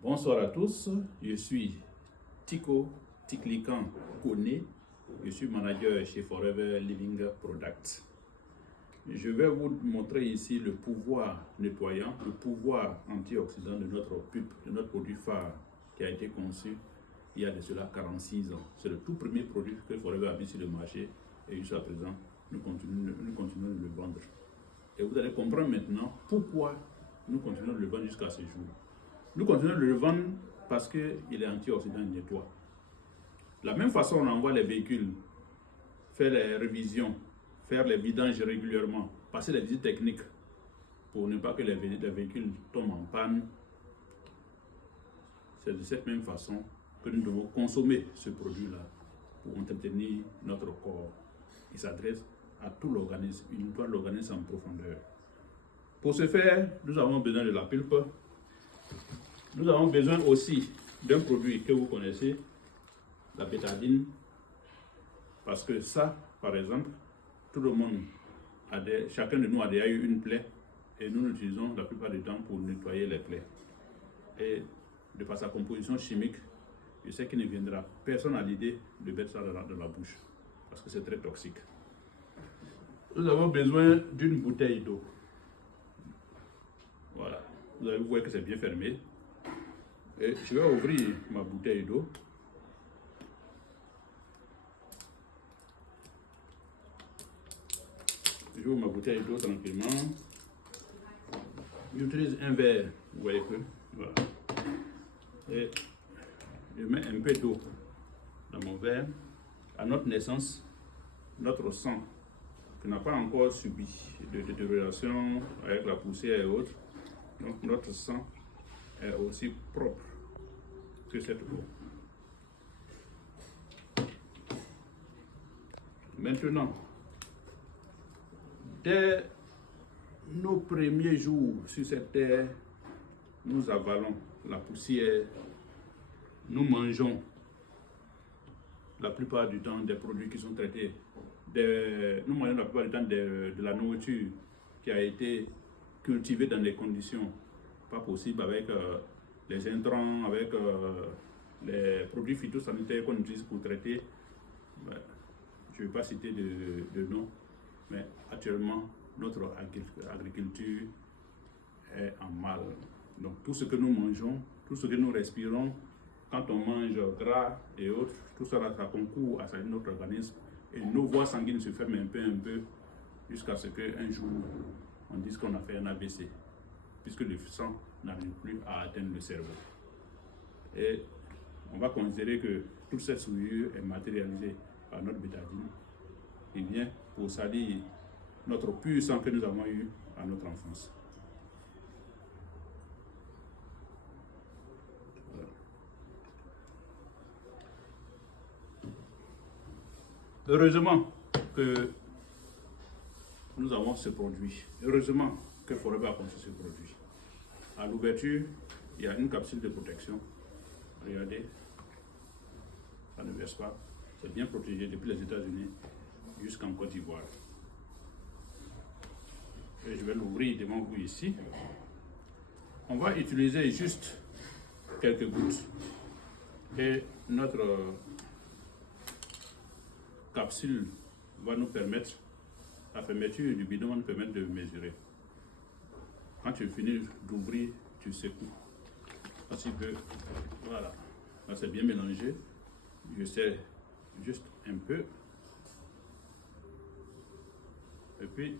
Bonsoir à tous, je suis Tico Tiklikan Kone, je suis manager chez Forever Living Products. Je vais vous montrer ici le pouvoir nettoyant, le pouvoir antioxydant de notre PUP, de notre produit phare qui a été conçu il y a de cela 46 ans. C'est le tout premier produit que Forever a mis sur le marché et jusqu'à présent, nous continuons de le vendre. Et vous allez comprendre maintenant pourquoi nous continuons de le vendre jusqu'à ce jour. Nous continuons de le vendre parce qu'il est antioxydant, il nettoie. De la même façon, on envoie les véhicules faire les révisions, faire les vidanges régulièrement, passer les visites techniques pour ne pas que les véhicules tombent en panne. C'est de cette même façon que nous devons consommer ce produit-là pour entretenir notre corps. Il s'adresse à tout l'organisme, il nettoie l'organisme en profondeur. Pour ce faire, nous avons besoin de la pulpe. Nous avons besoin aussi d'un produit que vous connaissez, la bétadine, parce que ça, par exemple, tout le monde, chacun de nous a déjà eu une plaie et nous l'utilisons la plupart du temps pour nettoyer les plaies. Et de par sa composition chimique, je sais qu'il ne viendra personne à l'idée de mettre ça dans la bouche parce que c'est très toxique. Nous avons besoin d'une bouteille d'eau. Voilà, vous allez voir que c'est bien fermé. Et je vais ouvrir ma bouteille d'eau. J'ouvre ma bouteille d'eau tranquillement. J'utilise un verre, vous voyez que, voilà. Et je mets un peu d'eau dans mon verre. À notre naissance, notre sang, qui n'a pas encore subi de détérioration avec la poussière et autres, donc notre sang est aussi propre que cette eau. Maintenant, dès nos premiers jours sur cette terre, nous avalons la poussière, nous mangeons la plupart du temps des produits qui sont traités, nous mangeons la plupart du temps de la nourriture qui a été cultivée dans des conditions pas possibles avec les intrants, avec les produits phytosanitaires qu'on utilise pour traiter. Je ne vais pas citer de nom, mais actuellement, notre agriculture est en mal. Donc tout ce que nous mangeons, tout ce que nous respirons, quand on mange gras et autres, tout ça, ça concourt à salir notre organisme et nos voies sanguines se ferment un peu, jusqu'à ce qu'un jour, on dise qu'on a fait un AVC, puisque le sang n'arrive plus à atteindre le cerveau. Et on va considérer que toute cette souillure est matérialisée par notre bétadine qui vient pour salir notre pur sang que nous avons eu à notre enfance. Voilà. Heureusement que nous avons ce produit. Heureusement que Forever a conçu ce produit. À l'ouverture, il y a une capsule de protection. Regardez, ça ne verse pas. C'est bien protégé depuis les États-Unis jusqu'en Côte d'Ivoire. Et je vais l'ouvrir devant vous ici. On va utiliser juste quelques gouttes. Et notre capsule va nous permettre, la fermeture du bidon va nous permettre de mesurer. Quand tu finis d'ouvrir, tu secoues. Ainsi que, voilà, là c'est bien mélangé. Je sers juste un peu. Et puis,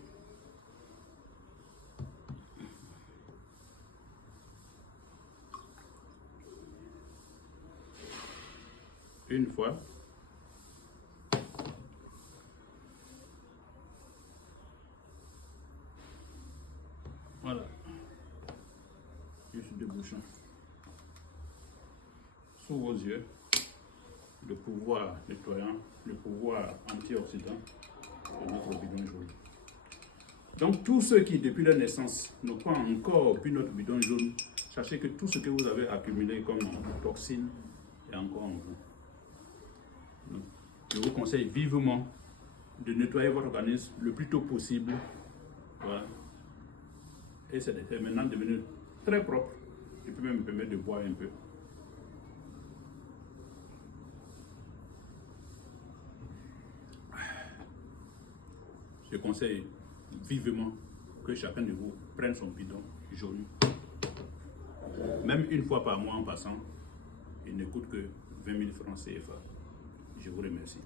une fois, voilà, juste deux bouchons. Sous vos yeux, le pouvoir nettoyant, le pouvoir antioxydant de notre bidon jaune. Donc tous ceux qui depuis leur naissance n'ont pas encore bu notre bidon jaune, sachez que tout ce que vous avez accumulé comme toxines est encore en vous. Donc, je vous conseille vivement de nettoyer votre organisme le plus tôt possible. Voilà. Et c'est maintenant devenu très propre Je peux même me permettre de boire un peu. Je conseille vivement que chacun de vous prenne son bidon jaune, même une fois par mois en passant. Il ne coûte que 20 000 francs CFA. Je vous remercie.